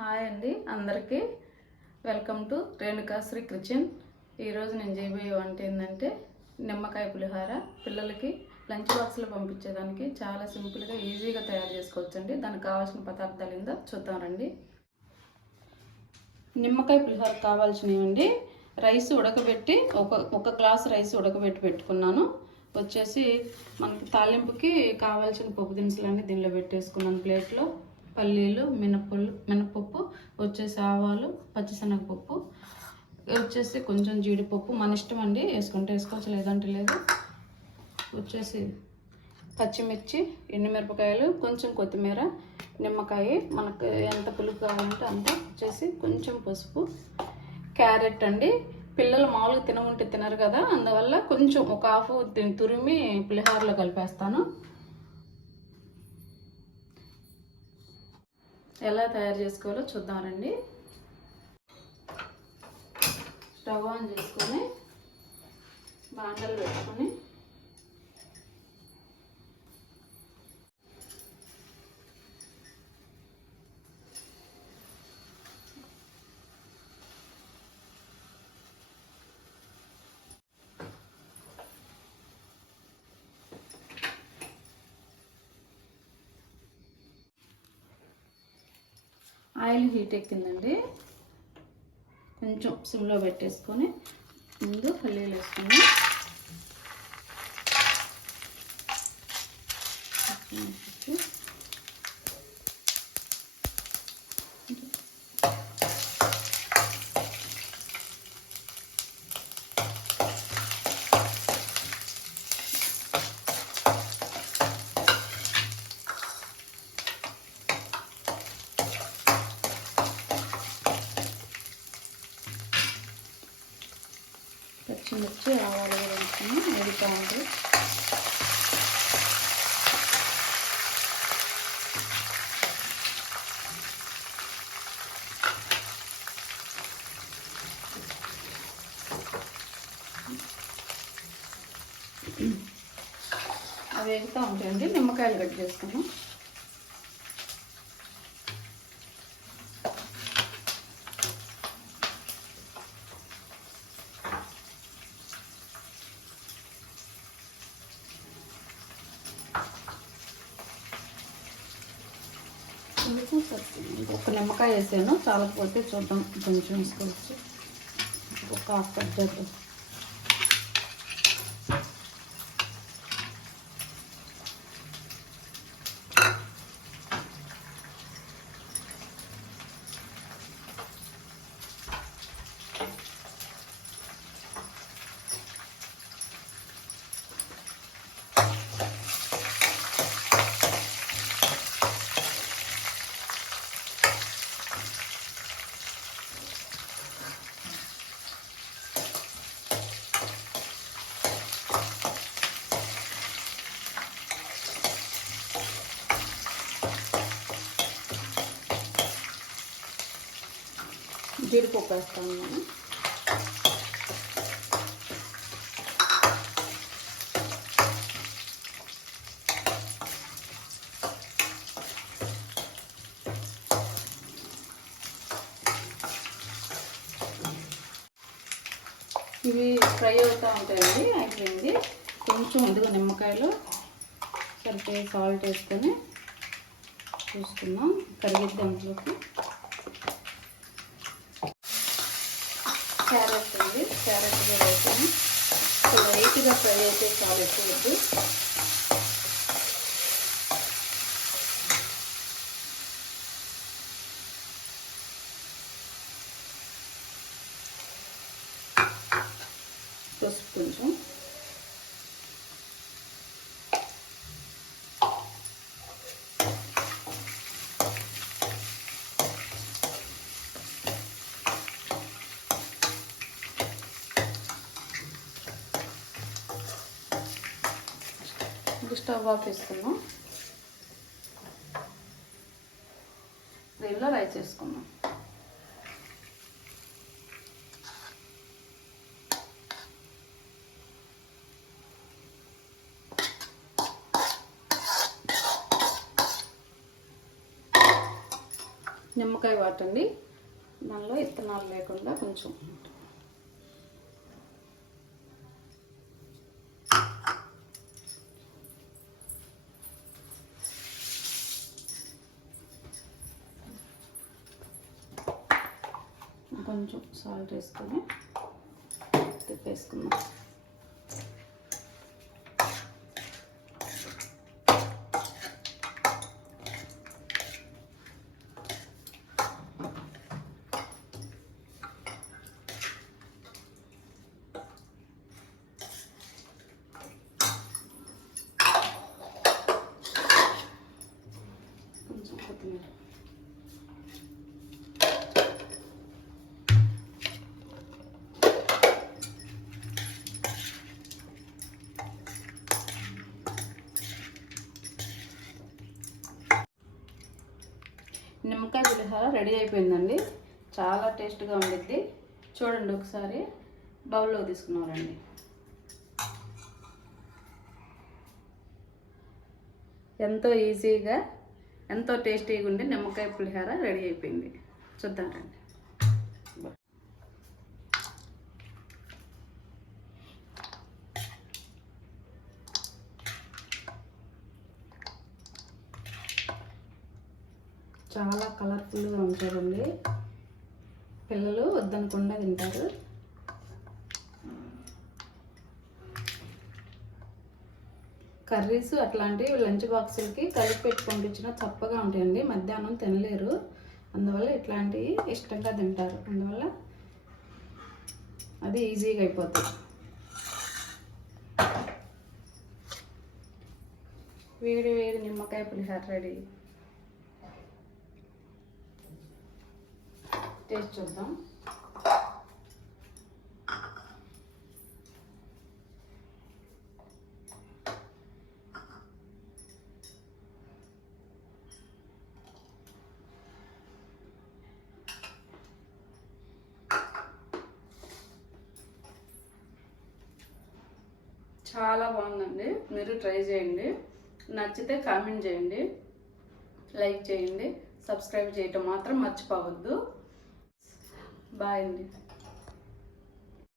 Hi అండి అందరికీ. Welcome to Renukashri kitchen. ఈరోజు నేను చేయబోయే వంట ఏంటంటే నిమ్మకాయ పులిహోర. పిల్లలకి లంచ్ బాక్స్లో పంపించేదానికి చాలా సింపుల్గా ఈజీగా తయారు చేసుకోవచ్చండి. దానికి కావాల్సిన పదార్థాలు ఏందో చూద్దాం రండి. నిమ్మకాయ పులిహోర కావాల్సినవి రైస్ ఉడకబెట్టి ఒక ఒక గ్లాస్ రైస్ ఉడకబెట్టి పెట్టుకున్నాను. వచ్చేసి మనకి తాలింపుకి కావాల్సిన పప్పు దినుసులన్నీ దీనిలో పెట్టేసుకున్నాను ప్లేట్లో. పల్లీలు మినపళ్ళు మినపప్పు వచ్చేసి ఆవాలు పచ్చిశనగపప్పు వచ్చేసి కొంచెం జీడిపప్పు. మన ఇష్టం అండి వేసుకుంటే వేసుకోవచ్చు లేదంటే లేదు. వచ్చేసి పచ్చిమిర్చి ఎండుమిరపకాయలు కొంచెం కొత్తిమీర నిమ్మకాయ మనకు ఎంత పులుపు కావాలంటే అంత. వచ్చేసి కొంచెం పసుపు. క్యారెట్ అండి. పిల్లలు మామూలుగా తినమంటే తినరు కదా అందువల్ల కొంచెం ఒక హాఫ్ తురిమి పులిహోరలో కలిపేస్తాను. ఎలా తయారు చేసుకోవాలో చూద్దామండి. స్టవ్ ఆన్ చేసుకొని బాండలు పెట్టుకొని ఆయిల్ హీట్ ఎక్కిందండి కొంచెం సిమ్లో పెట్టేసుకొని ముందు పల్లీలు వేసుకుని Thank you ఆవాలు కూడా వేసుకొని వేడుతా ఉంది అవి వేగుతూ ఉంటాయండి నిమ్మకాయలు కట్ చేసుకున్నాం కొంచెం ఒక నిమ్మకాయ వేసాను. చాలకపోతే చూద్దాం. కొంచెం వేసుకోవచ్చు. ఒక హాఫ్ కట్ చేద్దాం జీడిపప్పు వేస్తాను నేను. ఇవి ఫ్రై అవుతూ ఉంటాయండి అయిపోయింది. కొంచెం ముందుగా నిమ్మకాయలు సరిపోయి సాల్ట్ వేసుకొని చూసుకుందాం. కరిగిద్దాం అందులోకి క్యారెట్ అండి. క్యారెట్ కూడా వేసాను. లైట్గా ఫ్రై అయితే చాలా ఎక్కువద్దు పసుపు కొంచెం. స్టవ్ ఆఫ్ చేసుకుందాం. దీనిలో రైస్ వేసుకుందాం నిమ్మకాయ వాటండి. దానిలో ఇత్తనాలు లేకుండా కొంచెం కొంచెం సాల్ట్ వేసుకొని తిప్పేసుకుందాం కొంచెం కొత్తిమీర నిమ్మకాయ రెడీ అయిపోయిందండి. చాలా టేస్ట్గా ఉండిద్ది. చూడండి ఒకసారి బౌల్లో తీసుకున్నారండి. ఎంతో ఈజీగా ఎంతో టేస్టీగా ఉండి నిమ్మకాయ పులిహోర రెడీ అయిపోయింది. చూద్దాం రండి. చాలా కలర్ఫుల్గా ఉంటారండి పిల్లలు వద్దనకుండా తింటారు. కర్రీస్ అట్లాంటివి లంచ్ బాక్సులకి కలిపి పెట్టి పంపించినా చప్పగా ఉంటాయండి. మధ్యాహ్నం తినలేరు. అందువల్ల ఇట్లాంటివి ఇష్టంగా తింటారు. అందువల్ల అది ఈజీగా అయిపోతుంది వేడి వేడి నిమ్మకాయ పులిహార రెడీ. టేస్ట్ చూద్దాం. చాలా బాగుందండి. మీరు ట్రై చేయండి. నచ్చితే కామెంట్ చేయండి. లైక్ చేయండి. సబ్స్క్రైబ్ చేయటం మాత్రం మర్చిపోవద్దు. బాయ్ అండి